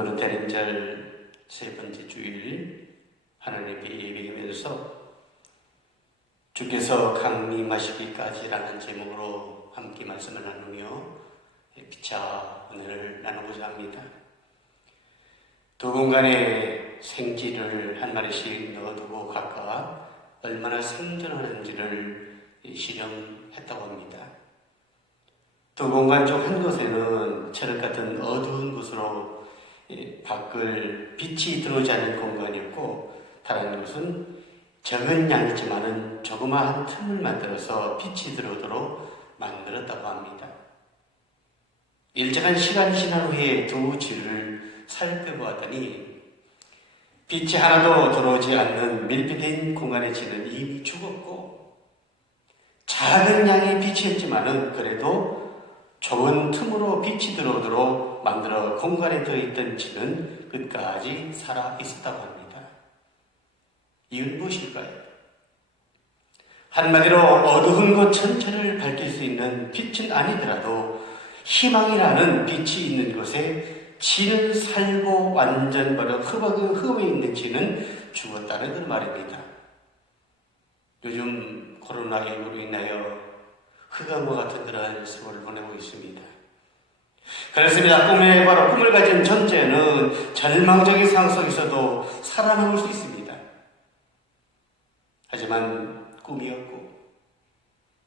오늘은 대림절 세 번째 주일 하나님께 예배하면서 주께서 강림하시기까지라는 제목으로 함께 말씀을 나누며 피차 은혜를 나누고자 합니다. 두 공간에 생지를 한 마리씩 넣어두고 각각 얼마나 생존하는지를 실험했다고 합니다. 두 공간 중 한 곳에는 철학 같은 어두운 곳으로 밖을 빛이 들어오지 않는 공간이었고, 다른 곳은 적은 양이지만은 조그마한 틈을 만들어서 빛이 들어오도록 만들었다고 합니다. 일정한 시간이 지난 후에 두 줄을 살펴보았더니 빛이 하나도 들어오지 않는 밀폐된 공간의 지는 이미 죽었고, 작은 양의 빛이었지만은 그래도 좁은 틈으로 빛이 들어오도록 만들어 공간에 들어있던 지는 끝까지 살아 있었다고 합니다. 이유는 무엇일까요? 한마디로 어두운 곳 전체를 밝힐 수 있는 빛은 아니더라도 희망이라는 빛이 있는 곳에 지는 살고 완전 바로 흠에 있는 지는 죽었다는 그 말입니다. 요즘 코로나19로 인하여 흑암과 같은 그러한 세월을 보내고 있습니다. 그렇습니다. 꿈을 가진 존재는 절망적인 상황 속에서도 살아남을 수 있습니다. 하지만 꿈이 없고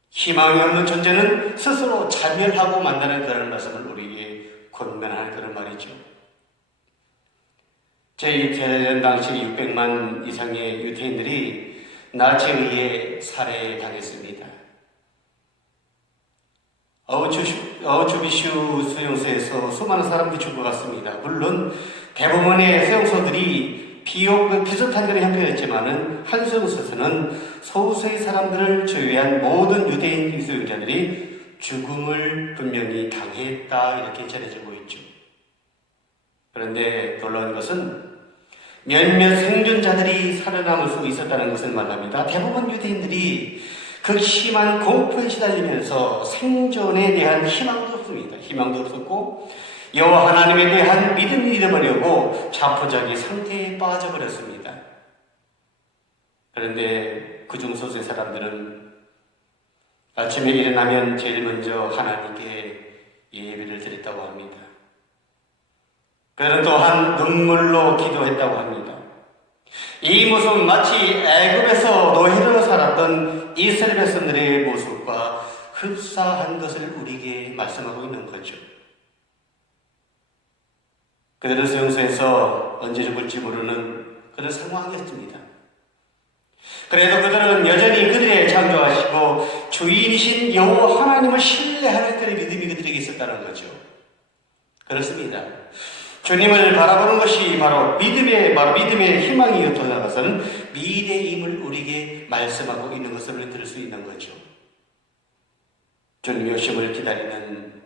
희망이 없는 존재는 스스로 자멸하고 만다는 그런 말씀을 우리에게 권면하는 그런 말이죠. 제2태전 당시 600만 이상의 유태인들이 나치에 의해 살해당했습니다. 아우슈비슈 수용소에서 수많은 사람들이 죽어갔습니다. 물론 대부분의 수용소들이 비록 비슷한 그런 형태였지만은 한 수용소에서는 소수의 사람들을 제외한 모든 유대인 수용자들이 죽음을 분명히 당했다, 이렇게 전해지고 있죠. 그런데 놀라운 것은 몇몇 생존자들이 살아남을 수 있었다는 것을 말합니다. 대부분 유대인들이 극심한 공포에 시달리면서 생존에 대한 희망도 없습니다. 희망도 없었고 여호와 하나님에 대한 믿음을 잃어버리고 자포자기 상태에 빠져버렸습니다. 그런데 그중 소수의 사람들은 아침에 일어나면 제일 먼저 하나님께 예배를 드렸다고 합니다. 그들은 또한 눈물로 기도했다고 합니다. 이 모습은 마치 애굽에서 노예로 살았던 이스라엘 백성들의 모습과 흡사한 것을 우리에게 말씀하고 있는 거죠. 그들은 수용소에서 언제 죽을지 모르는 그런 상황이었습니다. 그래도 그들은 여전히 그들의 창조하시고 주인이신 여호와 하나님을 신뢰하는 그런 믿음이 그들에게 있었다는 거죠. 그렇습니다. 주님을 바라보는 것이 바로 믿음의 희망이요, 더 나아가서는 미래임을 우리에게 말씀하고 있는 것을 들을 수 있는 거죠. 주님의 오심을 기다리는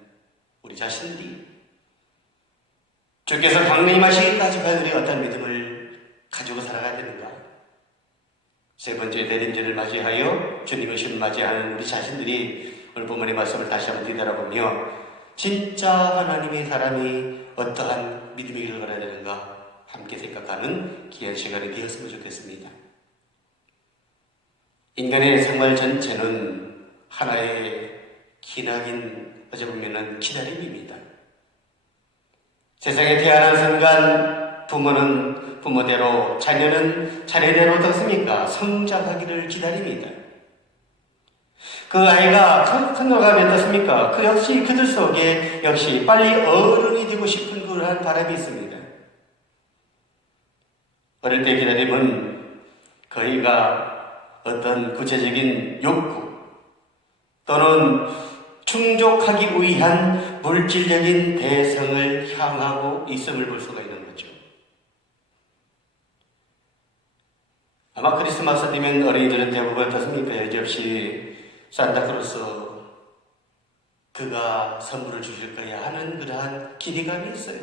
우리 자신들이 주께서 강림하시기까지 과연 우리가 어떤 믿음을 가지고 살아가야 되는가? 세 번째 대림절을 맞이하여 주님의 오심을 맞이하는 우리 자신들이 오늘 본문의 말씀을 다시 한번 뒤돌아보며 진짜 하나님의 사람이 어떠한 믿음의 길을 걸어야 되는가 함께 생각하는 귀한 시간이 되었으면 좋겠습니다. 인간의 생활 전체는 하나의 기나긴, 어찌 보면 기다림입니다. 세상에 태어난 순간 부모는 부모대로, 자녀는 자녀대로 어떻습니까? 성장하기를 기다립니다. 그 아이가 커가면 어떻습니까? 그 역시 그들 속에 역시 빨리 어른이 되고 싶은 그러한 바람이 있습니다. 어릴 때 기다림은 거의가 어떤 구체적인 욕구 또는 충족하기 위한 물질적인 대성을 향하고 있음을 볼 수가 있는 거죠. 아마 크리스마스 되면 어린이들은 대부분 어떻습니까? 여지없이 산타크로스 그가 선물을 주실 거야 하는 그러한 기대감이 있어요.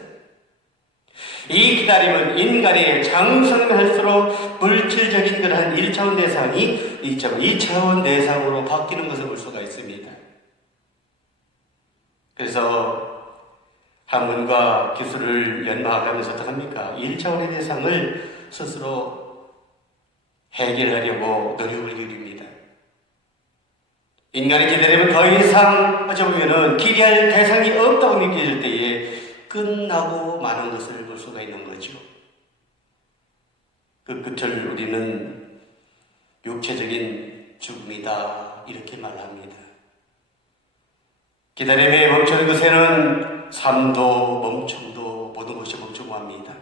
이 기다림은 인간의 장성할수록 물질적인 그러한 1차원 대상이 2차원 대상으로 바뀌는 것을 볼 수가 있습니다. 그래서 학문과 기술을 연마하면서 어떡합니까? 1차원의 대상을 스스로 해결하려고 노력을 기울입니다. 인간의 기다림은 더 이상 어쩌보면 기대할 대상이 없다고 느껴질 때에 끝나고 마는 것을 볼 수가 있는 거죠. 그 끝을 우리는 육체적인 죽음이다 이렇게 말합니다. 기다림에 멈추는 것에는 삶도 멈춤도 모든 것이 멈추고 합니다.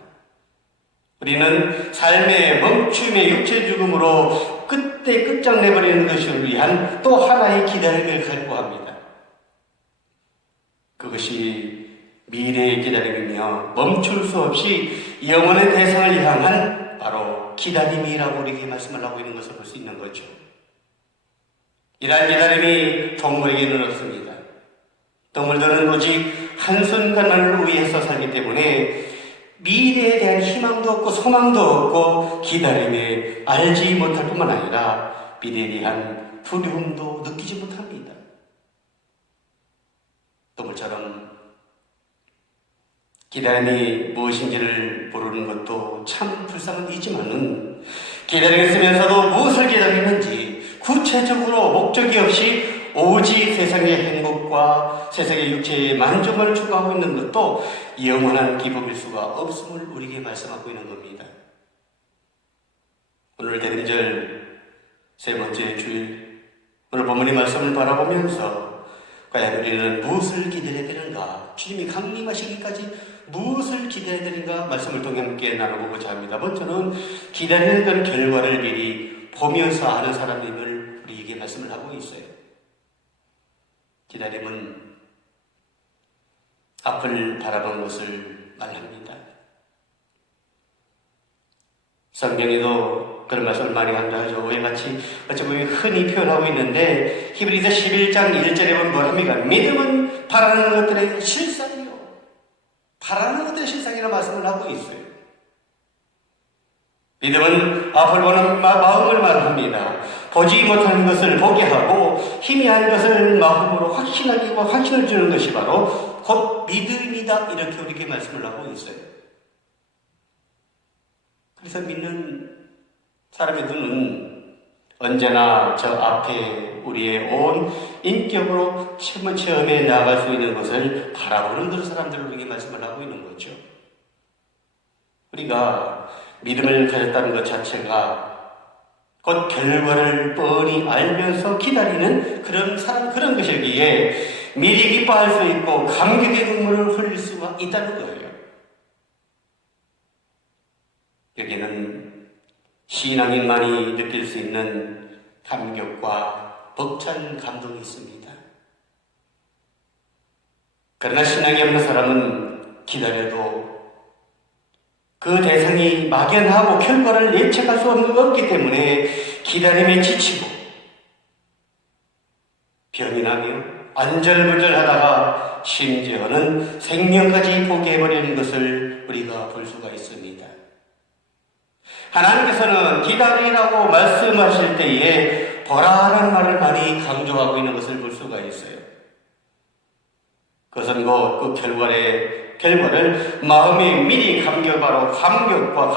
우리는 삶의 멈춤의 육체 죽음으로 그때 끝장내버리는 것을 위한 또 하나의 기다림을 갈구합니다. 그것이 미래의 기다림이며 멈출 수 없이 영원한 대상을 향한 바로 기다림이라고 우리에게 말씀을 하고 있는 것을 볼 수 있는 거죠. 이러한 기다림이 동물에게는 없습니다. 동물들은 오직 한순간을 위해서 살기 때문에 미래에 대한 희망도 없고 소망도 없고 기다림에 알지 못할 뿐만 아니라 미래에 대한 두려움도 느끼지 못합니다. 동물처럼 기다림이 무엇인지를 모르는 것도 참 불쌍한 일이지만은 기다리겠으면서도 무엇을 기다리는지 구체적으로 목적이 없이 오직 세상의 행복과 세상의 육체의 만족을 추구하고 있는 것도 영원한 기복일 수가 없음을 우리에게 말씀하고 있는 겁니다. 오늘 대림절 세 번째 주일, 오늘 본문의 말씀을 바라보면서 과연 우리는 무엇을 기다려야 되는가? 주님이 강림하시기까지 무엇을 기다려야 되는가? 말씀을 통해 함께 나눠보고자 합니다. 먼저는 기다리는 건 결과를 미리 보면서 하는 사람임을 우리에게 말씀을 하고 있어요. 기다림은 앞을 바라보는 것을 말합니다. 성경에도 그런 말씀을 많이 한다 하죠. 왜 같이 어쩌면 흔히 표현하고 있는데 히브리서 11장 1절에 보면 뭐합니까? 믿음은 바라는 것들의 실상이요. 바라는 것들의 실상이라는 말씀을 하고 있어요. 믿음은 앞을 보는 마음을 말합니다. 보지 못하는 것을 보게 하고 희미한 것을 마음으로 확신을 주는 것이 바로 곧 믿음이다. 이렇게 우리에게 말씀을 하고 있어요. 그래서 믿는 사람의 눈은 언제나 저 앞에 우리의 온 인격으로 체험에 나아갈 수 있는 것을 바라보는 그런 사람들을 우리에게 말씀을 하고 있는 거죠. 우리가 믿음을 가졌다는 것 자체가 곧 결과를 뻔히 알면서 기다리는 그런 사람, 그런 것이기에 미리 기뻐할 수 있고 감격의 눈물을 흘릴 수가 있다는 거예요. 여기는 신앙인만이 느낄 수 있는 감격과 벅찬 감동이 있습니다. 그러나 신앙이 없는 사람은 기다려도 그 대상이 막연하고 결과를 예측할 수 없기 때문에 기다림에 지치고 병이 나며 안절부절하다가 심지어는 생명까지 포기해버리는 것을 우리가 볼 수가 있습니다. 하나님께서는 기다리라고 말씀하실 때에 보라라는 말을 많이 강조하고 있는 것을 볼 수가 있어요. 그것은 곧 그 결과를 마음에 미리 감격하러 감격과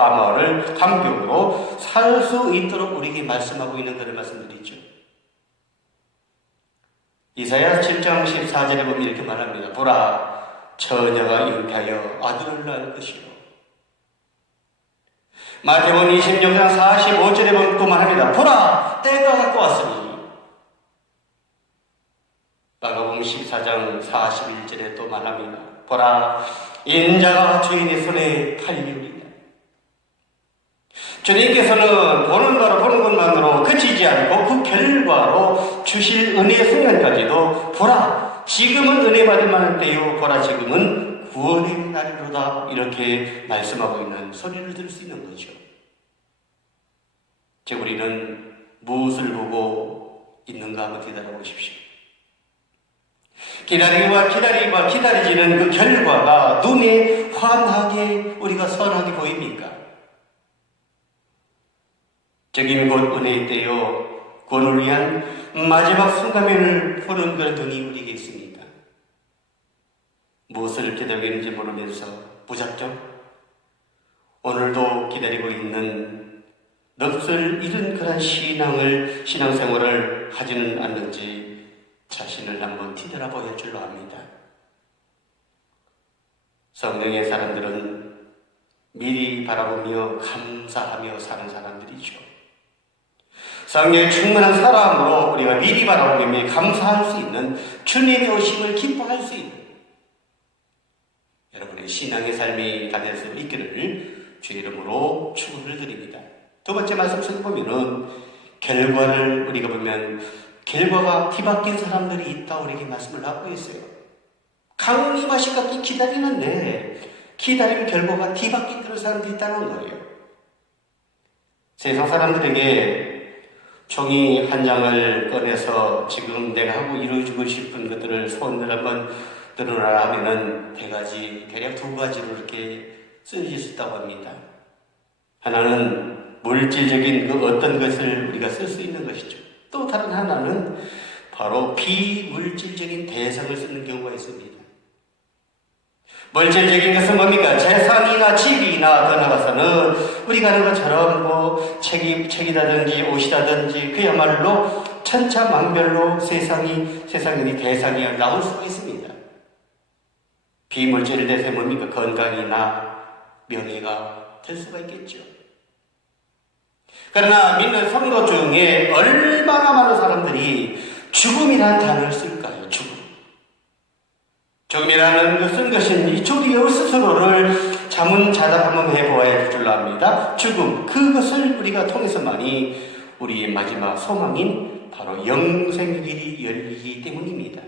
감격으로 살 수 있도록 우리에게 말씀하고 있는 그런 말씀들이죠. 이사야 7장 14절에 보면 이렇게 말합니다. 보라, 처녀가 잉태하여 아들을 낳을 것이요. 마태복음 26장 45절에 보면 또 말합니다. 보라, 때가 가까웠으니. 마가복음 14장 41절에 또 말합니다. 보라, 인자가 주인의 손에 팔리리라. 주님께서는 보는 것만으로 그치지 않고 그 결과로 주실 은혜의 순간까지도 보라, 지금은 은혜 받을 만한 때요, 보라, 지금은 구원의 날이로다, 이렇게 말씀하고 있는 소리를 들을 수 있는 거죠. 즉 우리는 무엇을 보고 있는가 한번 기다려보십시오. 기다리지는 그 결과가 눈에 환하게 우리가 선하게 보입니까? 적임 곧 은혜의 때요, 구원을 위한 마지막 순간면을 보는 그런 눈이 우리에게 있습니다. 무엇을 기다리고 있는지 모르면서 무작정 오늘도 기다리고 있는 넋을 잃은 그런 신앙생활을 하지는 않는지 자신을 한번 뒤돌아보여 줄로 합니다. 성령의 사람들은 미리 바라보며 감사하며 사는 사람들이죠. 성령의 충만한 사람으로 우리가 미리 바라보며 감사할 수 있는 주님의 오심을 기뻐할 수 있는 여러분의 신앙의 삶이 가될 수 있기를 주의 이름으로 축원을 드립니다. 두 번째 말씀 속에 보면은 결과를 우리가 보면 결과가 뒤바뀐 사람들이 있다 우리에게 말씀을 하고 있어요. 강이 마시까지 기다리는데 기다리는 결과가 뒤바뀐 그런 사람들이 있다는 거예요. 세상 사람들에게 종이 한 장을 꺼내서 지금 내가 하고 이루어주고 싶은 것들을 소원을 한번 드러나라 하면은 대략 두 가지로 이렇게 쓰여질 수 있다고 합니다. 하나는 물질적인 그 어떤 것을 우리가 쓸 수 있는 것이죠. 또 다른 하나는 바로 비물질적인 대상을 쓰는 경우가 있습니다. 물질적인 것은 뭡니까? 재산이나 집이나 더 나아가서는 우리가 하는 것처럼 뭐 책이라든지 옷이라든지 그야말로 천차만별로 세상이 대상이 나올 수가 있습니다. 비물질 대상이 뭡니까? 건강이나 명예가 될 수가 있겠죠. 그러나 믿는 성도 중에 얼마나 많은 사람들이 죽음이라는 단어를 쓸까요? 죽음이라는 것은 것은 우리 스스로를 자문자답 한번 해보아야 할 줄로 압니다. 죽음, 그것을 우리가 통해서만이 우리의 마지막 소망인 바로 영생의 길이 열리기 때문입니다.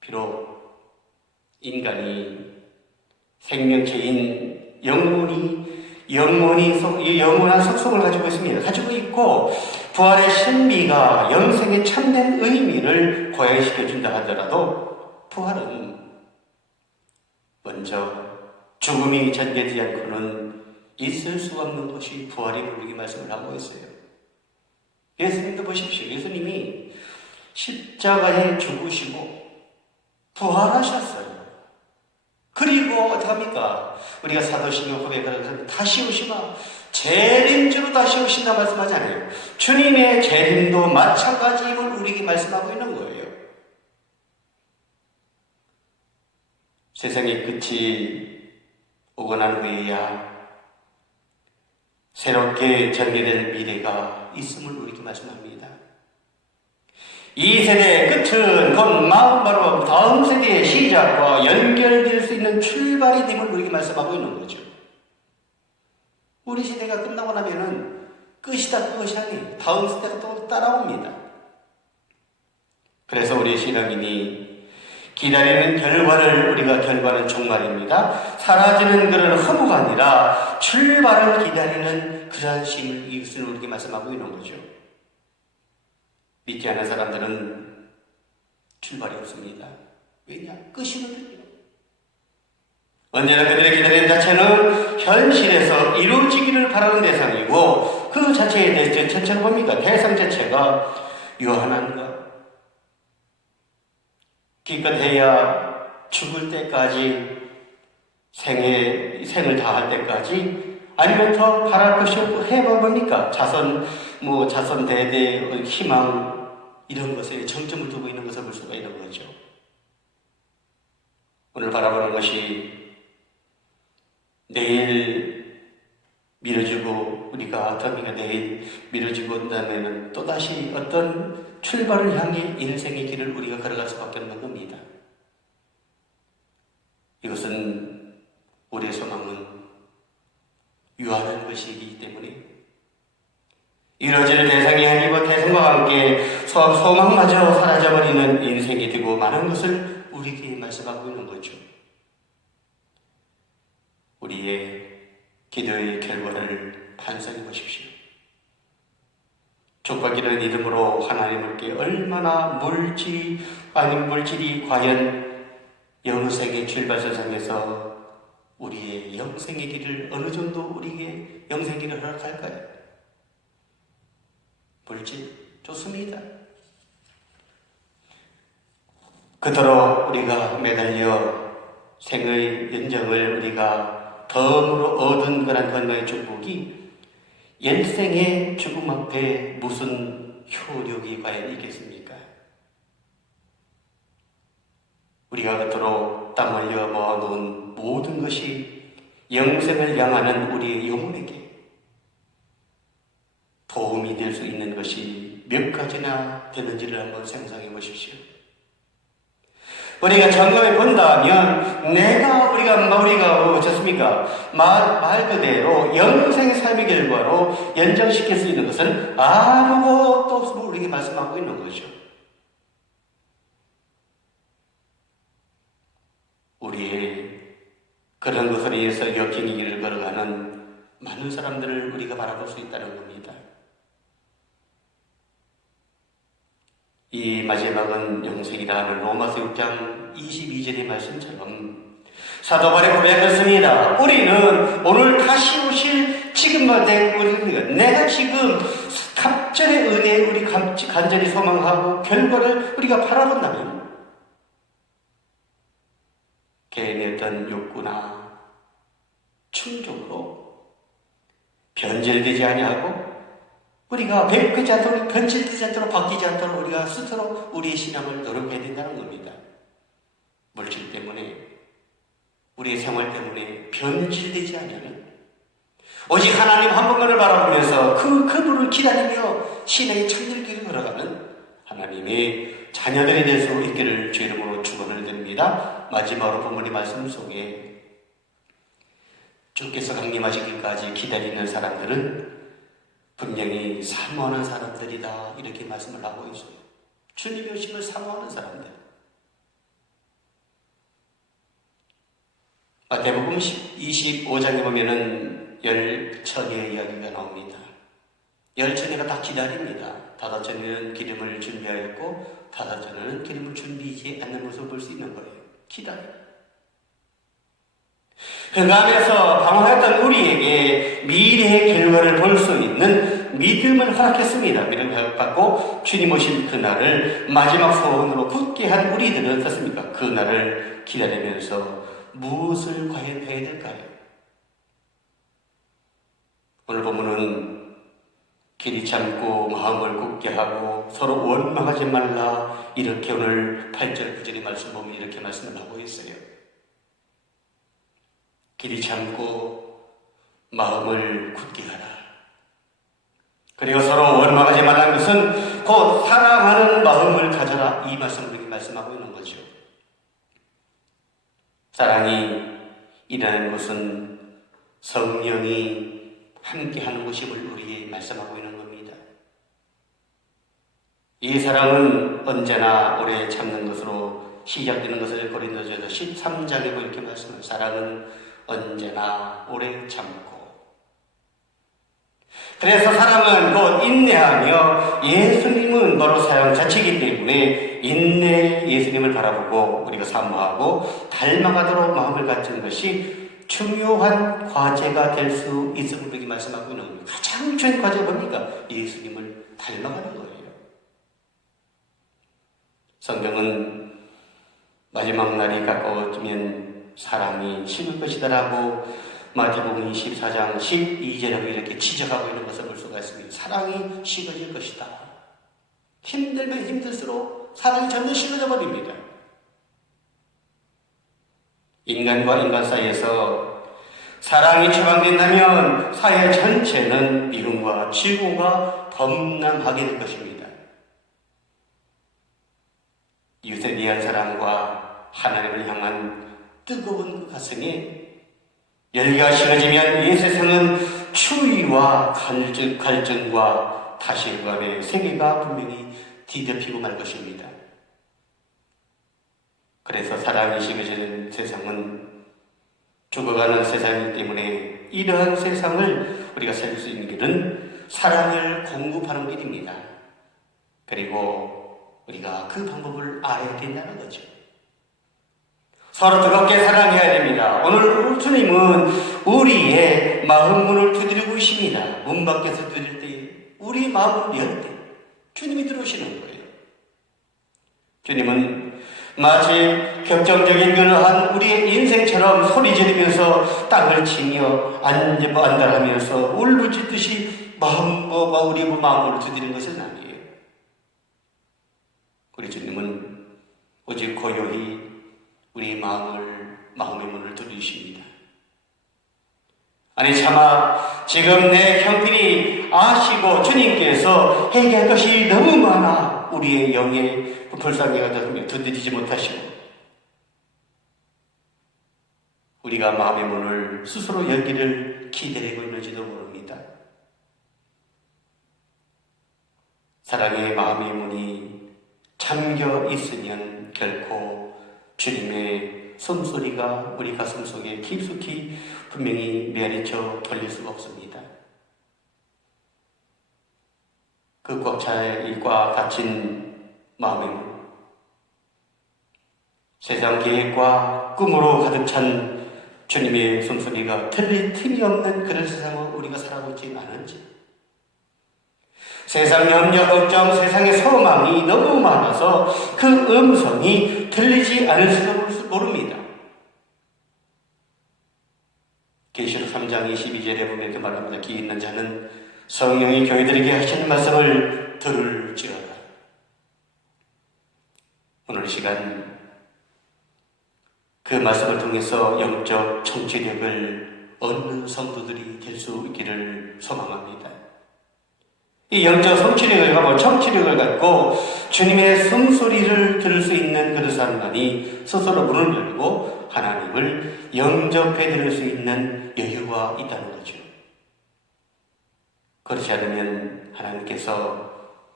비록 인간이 생명체인 영원한 속성을 가지고 있습니다. 가지고 있고 부활의 신비가 영생의 참된 의미를 고양시켜준다 하더라도 부활은 먼저 죽음이 전개되지 않고는 있을 수 없는 것이 부활의 불리기 말씀을 하고 있어요. 예수님도 보십시오. 예수님이 십자가에 죽으시고 부활하셨어요. 그리고 어떡합니까? 우리가 사도신경 고백하는 다시 오시마 재림주로 다시 오신다 말씀하지 않아요. 주님의 재림도 마찬가지임을 우리에게 말씀하고 있는 거예요. 세상의 끝이 오고 난 후에야 새롭게 전개될 미래가 있음을 우리에게 말씀합니다. 이 세대의 끝은 곧 바로 다음 세대의 시작과 연결될 수 있는 출발이 됨을 우리에게 말씀하고 있는 거죠. 우리 시대가 끝나고 나면은 끝이다 그것이 아니에요. 다음 세대가 또 따라옵니다. 그래서 우리 신앙인이 기다리는 결과는 종말입니다. 사라지는 그런 허무가 아니라 출발을 기다리는 그러한 심을 이것을 우리에게 말씀하고 있는 거죠. 믿지 않는 사람들은 출발이 없습니다. 왜냐? 끝이거든요. 언제나 그들의 기다리는 자체는 현실에서 이루어지기를 바라는 대상이고 그 자체에 대해서 자체는 뭡니까? 대상 자체가 유한한가? 기껏해야 죽을 때까지 생을 다할 때까지 아니면 더 바랄 것이 없고 해봅니까? 자손 대대의 희망 이런 것에 정점을 두고 있는 것을 볼 수가 있는 거죠. 오늘 바라보는 것이 내일 미뤄지고 우리가 내일 미뤄지고 온다면 또다시 어떤 출발을 향해 인생의 길을 우리가 걸어갈 수밖에 없는 겁니다. 이것은 우리의 소망은 유한한 것이기 때문에 이루어질 대상이 아니고 대상과 함께 소망마저 사라져버리는 인생이 되고 많은 것을 우리에게 말씀하고 있는 거죠. 우리의 기도의 결과를 반성해 보십시오. 족박이라는 이름으로 하나님께 얼마나 물질이 과연 영생의 출발선상에서 우리의 영생의 길을 어느 정도 우리에게 영생의 길을 허락할까요? 물질 좋습니다. 그토록 우리가 매달려 생의 연정을 우리가 덤으로 얻은 그런 건강의 축복이 일생의 죽음 앞에 무슨 효력이 과연 있겠습니까? 우리가 그토록 땀 흘려 모아놓은 모든 것이 영생을 향하는 우리의 영혼에게 도움이 될 수 있는 것이 몇 가지나 되는지를 한번 생각해 보십시오. 우리가 점검해 본다면 우리가 어떻습니까? 말 그대로 영생의 삶의 결과로 연장시킬 수 있는 것은 아무것도 없음을 우리에게 말씀하고 있는 거죠. 우리의 그런 것으로 인해서 역경의 길을 걸어가는 많은 사람들을 우리가 바라볼 수 있다는 겁니다. 이 마지막은 영생이라 하는 로마서 6장 22절의 말씀처럼 사도 바울이 고백했습니다. 우리는 오늘 다시 오실 지금과 내가 지금 갑절의 은혜에 우리 간절히 소망하고 결과를 우리가 바라본다면 개인의 어떤 욕구나 충족으로 변질되지 아니하고 우리가 변질되지 않도록 바뀌지 않도록 우리가 스스로 우리의 신앙을 노력해야 된다는 겁니다. 물질 때문에 우리의 생활 때문에 변질되지 않으면 오직 하나님 한 분만을 바라보면서 그분을 기다리며 신앙의 참들길을 걸어가는 하나님의 자녀들이 될 수 있기를 주 이름으로 축원을 드립니다. 마지막으로 본문의 말씀 속에 주께서 강림하시기까지 기다리는 사람들은 분명히 사모하는 사람들이다 이렇게 말씀을 하고 있어요. 주님의 오심을 사모하는 사람들. 마태복음 25장에 보면은 열처녀의 이야기가 나옵니다. 열처녀가 다 기다립니다. 다섯 처녀는 기름을 준비하였고 다섯 처녀는 기름을 준비하지 않는 모습을 볼 수 있는 거예요. 기다려. 흑암에서 방황했던 우리에게 미래의 결과를 볼 수 있는 믿음을 허락했습니다. 믿음을 허락받고 주님 오신 그날을 마지막 소원으로 굳게 한 우리들은 어떻습니까? 그날을 기다리면서 무엇을 과연 해야 될까요? 오늘 본문은 길이 참고 마음을 굳게 하고 서로 원망하지 말라 이렇게 오늘 8절 9절의 말씀 보면 이렇게 말씀을 하고 있어요. 길이 참고 마음을 굳게 하라. 그리고 서로 원망하지 말라는 것은 곧 사랑하는 마음을 가져라 이 말씀을 말씀하고 있는 거죠. 사랑이 일하는 것은 성령이 함께하는 것임을 우리에게 말씀하고 있는 겁니다. 이 사랑은 언제나 오래 참는 것으로 시작되는 것을 고린도전서 13장에 보면 이렇게 말씀합니다. 사랑은 언제나 오래 참고. 그래서 사랑은 곧 인내하며 예수님은 바로 사랑 자체이기 때문에 인내 예수님을 바라보고 우리가 사모하고 닮아가도록 마음을 갖춘 것이 중요한 과제가 될 수 있음을 우리에게 말씀하고 있는 겁니다. 가장 중요한 과제가 뭡니까? 예수님을 닮아가는 거예요. 성경은 마지막 날이 가까워지면 사람이 식을 것이다라고 마태복음 24장 12절에 이렇게 지적하고 있는 것을 볼 수가 있습니다. 사랑이 식어질 것이다. 힘들면 힘들수록 사랑이 점점 식어져 버립니다. 인간과 인간 사이에서 사랑이 처방된다면 사회 전체는 미움과 증오가 범람하게 될 것입니다. 이웃에 대한 사랑과 하나님을 향한 뜨거운 그 가슴에 열기가 식어지면 이 세상은 추위와 갈증과 다시금의 세계가 분명히 뒤덮이고 말 것입니다. 그래서 사랑이 식어지는 세상은 죽어가는 세상이기 때문에 이러한 세상을 우리가 살 수 있는 길은 사랑을 공급하는 길입니다. 그리고 우리가 그 방법을 알아야 된다는 거죠. 서로 뜨겁게 사랑해야 됩니다. 오늘 주님은 우리의 마음 문을 두드리고 있습니다. 문 밖에서 두드릴 때 우리 마음을 열 때 주님이 들어오시는 거예요. 주님은 마치 격정적인 그러한 우리의 인생처럼 소리 지르면서 땅을 치며 안달하면서 울부짖듯이 마음과 우리의 마음을 두드리는 것은 아니에요. 우리 주님은 오직 고요히 우리 마음의 문을 두드리십니다. 아니 차마 지금 내 형편이 아시고 주님께서 해결할 것이 너무 많아 우리의 영에 불쌍히가 되며 두드리지 못하시고 우리가 마음의 문을 스스로 열기를 기다리고 있는지도 모릅니다. 사랑의 마음의 문이 잠겨 있으면 결코 주님의 숨소리가 우리 가슴 속에 깊숙이 분명히 메아리쳐 돌릴 수가 없습니다. 그 꽉 닫힌 마음의 문, 세상 계획과 꿈으로 가득 찬 주님의 숨소리가 틀릴 틈이 없는 그런 세상을 우리가 살아고 있지 않은지, 세상 염려, 걱정, 세상의 소망이 너무 많아서 그 음성이 들리지 않을지도 모릅니다. 계시록 3장 22절에 보면 이렇게 말합니다. 귀 있는 자는 성령이 교회들에게 하시는 말씀을 들을지어다. 오늘 이 시간 그 말씀을 통해서 영적 청취력을 얻는 성도들이 될 수 있기를 소망합니다. 이 영적 성취력을 갖고 청취력을 갖고 주님의 숨소리를 들을 수 있는 그런 사람만이 스스로 문을 열고 하나님을 영접해 드릴 수 있는 여유가 있다는 거죠. 그렇지 않으면 하나님께서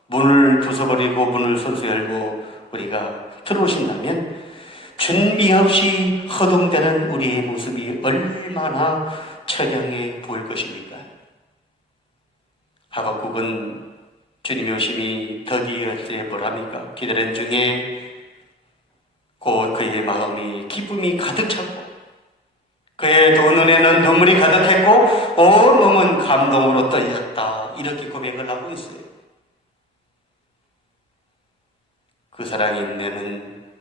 문을 부숴버리고 문을 손수 열고 우리가 들어오신다면 준비 없이 허둥대는 우리의 모습이 얼마나 처량해 보일 것입니까? 하박국은 주님의 오심이 더디할 때 뭐랍니까? 기다리는 중에 곧 그의 마음이 기쁨이 가득 찼고 그의 두 눈에는 눈물이 가득했고 온 몸은 감동으로 떨렸다. 이렇게 고백을 하고 있어요. 그 사랑의 인내는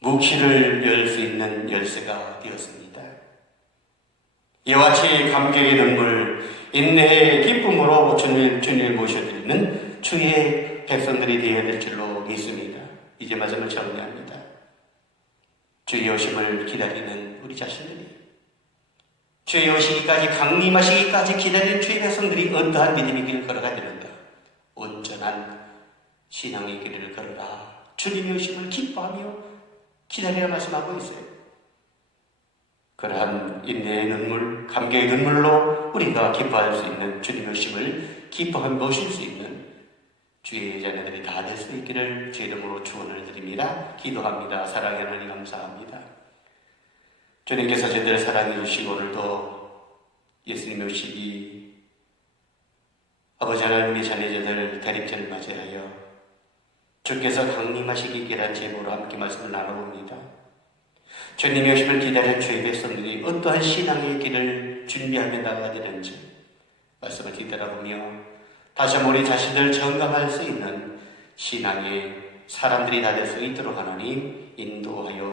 묵시를 열 수 있는 열쇠가 되었습니다. 이와 같이 감격의 눈물, 인내의 기쁨으로 주님을 모셔드리는 주의 백성들이 되어야 될 줄로 믿습니다. 이제 말씀을 정리합니다. 주의 오심을 기다리는 우리 자신들이, 주의 오시기까지 강림하시기까지 기다리는 주의 백성들이 어떠한 믿음의 길을 걸어가야 되는가? 온전한 신앙의 길을 걸어라. 주님의 오심을 기뻐하며 기다리라 말씀하고 있어요. 그러한 인내의 눈물, 감격의 눈물로 우리가 기뻐할 수 있는 주님의 오심을 기뻐하며 모실 수 있는 주의 자녀들이 다 될 수 있기를 주의 이름으로 축원을 드립니다. 기도합니다. 사랑의 하나님 감사합니다. 주님께서 저희들을 사랑해 주시고 오늘도 예수님의 오시기 아버지 하나님의 자녀들 대립절을 맞이하여 주께서 강림하시기 기란 제목으로 함께 말씀을 나눠봅니다. 주님의 오심을 기다리는 주의 백성들이 어떠한 신앙의 길을 준비하며 나가야 되는지 말씀을 뒤돌아보며 다시 한번 우리 자신을 점검할 수 있는 신앙의 사람들이 다 될 수 있도록 하나님 인도하여